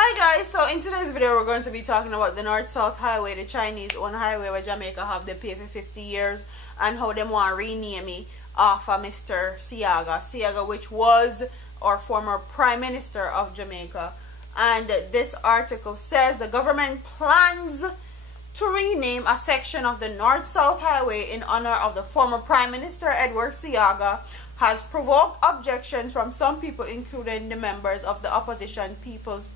Hi guys, so in today's video we're going to be talking about the North-South Highway, the Chinese-owned highway where Jamaica have the pay for 50 years and how they want to rename it off of Mr. Siaga, which was our former Prime Minister of Jamaica. And this article says the government plans to rename a section of the North-South Highway in honor of the former Prime Minister Edward Siaga has provoked objections from some people, including the members of the opposition People's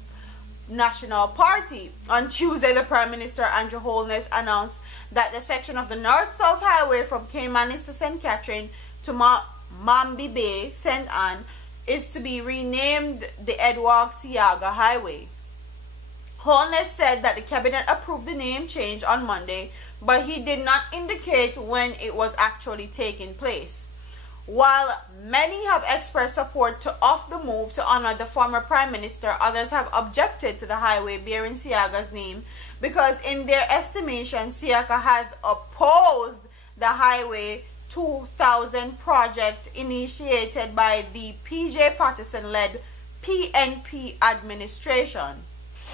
National Party. On Tuesday, the Prime Minister Andrew Holness announced that the section of the North-South Highway from Caymanis to St. Catherine to Mambi Bay, St. Anne, is to be renamed the Edward Siaga Highway. Holness said that the cabinet approved the name change on Monday, but he did not indicate when it was actually taking place. While many have expressed support of the move to honor the former Prime Minister, others have objected to the highway bearing Siaga's name because in their estimation, Siaga has opposed the Highway 2000 project initiated by the PJ Patterson-led PNP administration.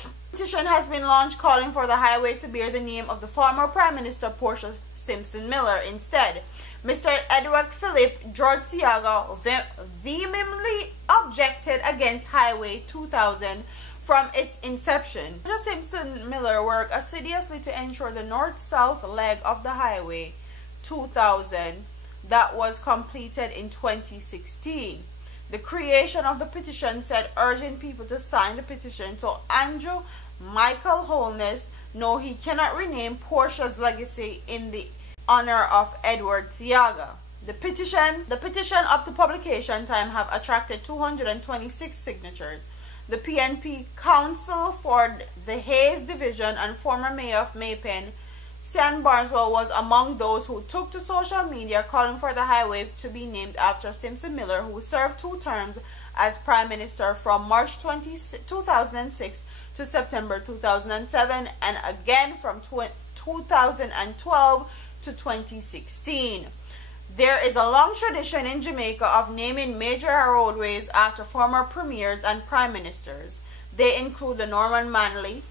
A petition has been launched calling for the highway to bear the name of the former Prime Minister Portia Simpson Miller instead. Mr. Edward Philip George Siaga vehemently objected against Highway 2000 from its inception. Mr. Simpson Miller worked assiduously to ensure the north-south leg of the Highway 2000 that was completed in 2016. The creation of the petition said urging people to sign the petition so Andrew Michael Holness know he cannot rename Portia's legacy in the honor of Edward Siaga. The petition up to publication time have attracted 226 signatures. The PNP Council for the Hayes Division and former Mayor of Maypen, Sean Barneswell, was among those who took to social media calling for the highway to be named after Simpson Miller, who served 2 terms as Prime Minister from March 2006 to September 2007 and again from 2012 to 2016. There is a long tradition in Jamaica of naming major roadways after former premiers and prime ministers. They include the Norman Manley,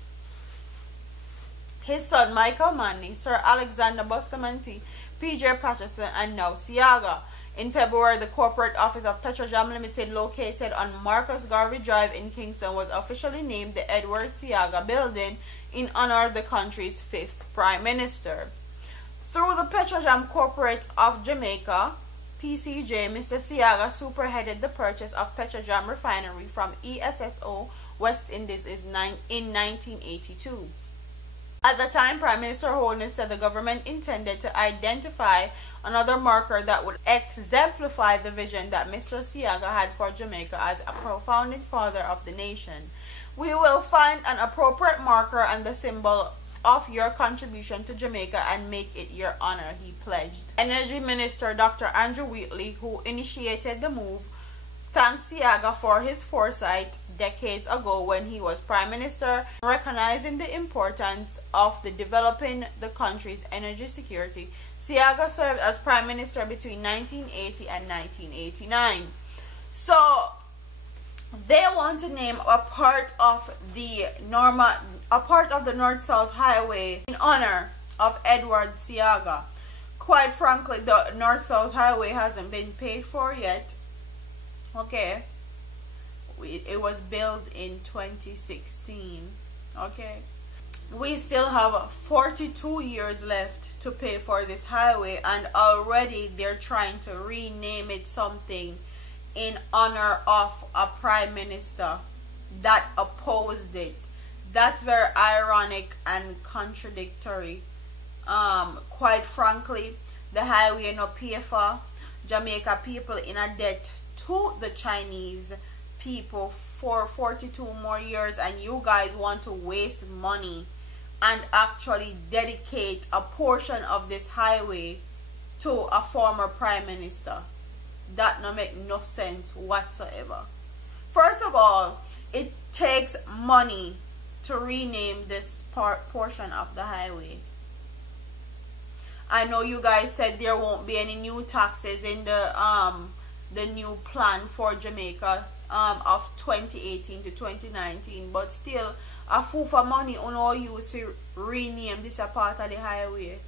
his son Michael Manley, Sir Alexander Bustamante, PJ Patterson, and now Siaga. In February, the corporate office of Petrojam Limited, located on Marcus Garvey Drive in Kingston, was officially named the Edward Siaga Building in honor of the country's 5th Prime Minister. Through the Petrojam Corporate of Jamaica, PCJ, Mr. Siaga superheaded the purchase of Petrojam Refinery from ESSO West Indies in 1982. At the time, Prime Minister Holness said the government intended to identify another marker that would exemplify the vision that Mr. Siaga had for Jamaica as a founding father of the nation. We will find an appropriate marker and the symbol of your contribution to Jamaica and make it your honor, he pledged. Energy Minister Dr. Andrew Wheatley, who initiated the move, thanked Siaga for his foresight decades ago when he was Prime Minister, recognizing the importance of developing the country's energy security. Siaga served as Prime Minister between 1980 and 1989. So they want to name a part of the North-South Highway in honor of Edward Siaga. Quite frankly, the North-South Highway hasn't been paid for yet. Okay, it was built in 2016. Okay, we still have 42 years left to pay for this highway, and already they're trying to rename it something in honor of a prime minister that opposed it. That's very ironic and contradictory. Quite frankly, the highway no pay for. Jamaica people in a debt to the Chinese people for 42 more years, and you guys want to waste money and actually dedicate a portion of this highway to a former prime minister. That no make no sense whatsoever. First of all, it takes money to rename this portion of the highway. I know you guys said there won't be any new taxes in the new plan for Jamaica of 2018 to 2019, but still a fool for money on all use to rename this a part of the highway.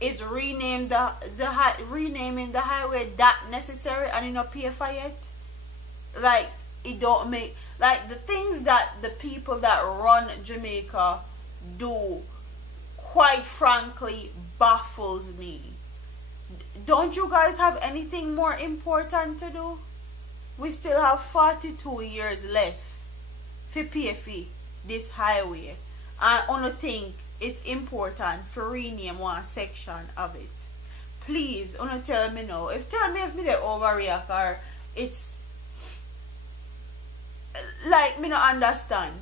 Is renaming the highway that necessary and you not pay for it? Like, it don't make, like, the things that the people that run Jamaica do, quite frankly, baffles me. Don't you guys have anything more important to do? We still have 42 years left to pay for this highway, and I don't think it's important for rename one section of it. Please, don't tell me no. Tell me if me they overreact, or it's like me not understand.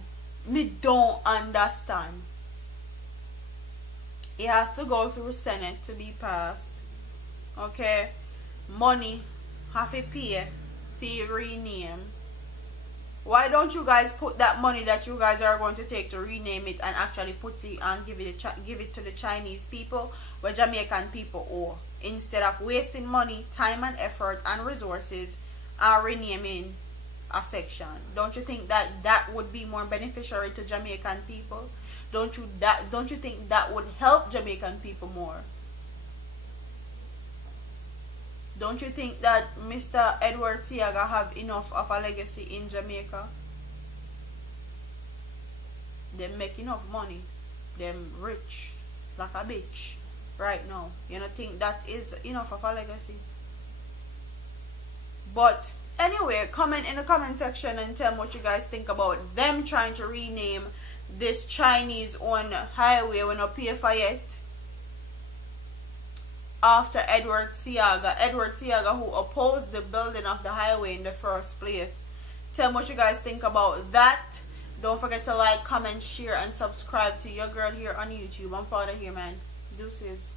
Me don't understand. It has to go through Senate to be passed. Okay, money have to pay for rename. Why don't you guys put that money that you guys are going to take to rename it and actually put it and give it to the Chinese people where Jamaican people owe, instead of wasting money, time and effort and resources and renaming a section? Don't you think that that would be more beneficial to Jamaican people? Don't you think that would help Jamaican people more? Don't you think that Mr. Edward Siaga have enough of a legacy in Jamaica? They make enough money. Them rich like a bitch right now. You don't think that is enough of a legacy? But anyway, comment in the comment section and tell me what you guys think about them trying to rename this Chinese-owned highway when not pay for it. After Edward Siaga who opposed the building of the highway in the first place. Tell me what you guys think about that. Don't forget to like, comment, share, and subscribe to your girl here on YouTube. I'm Father here, man. Deuces.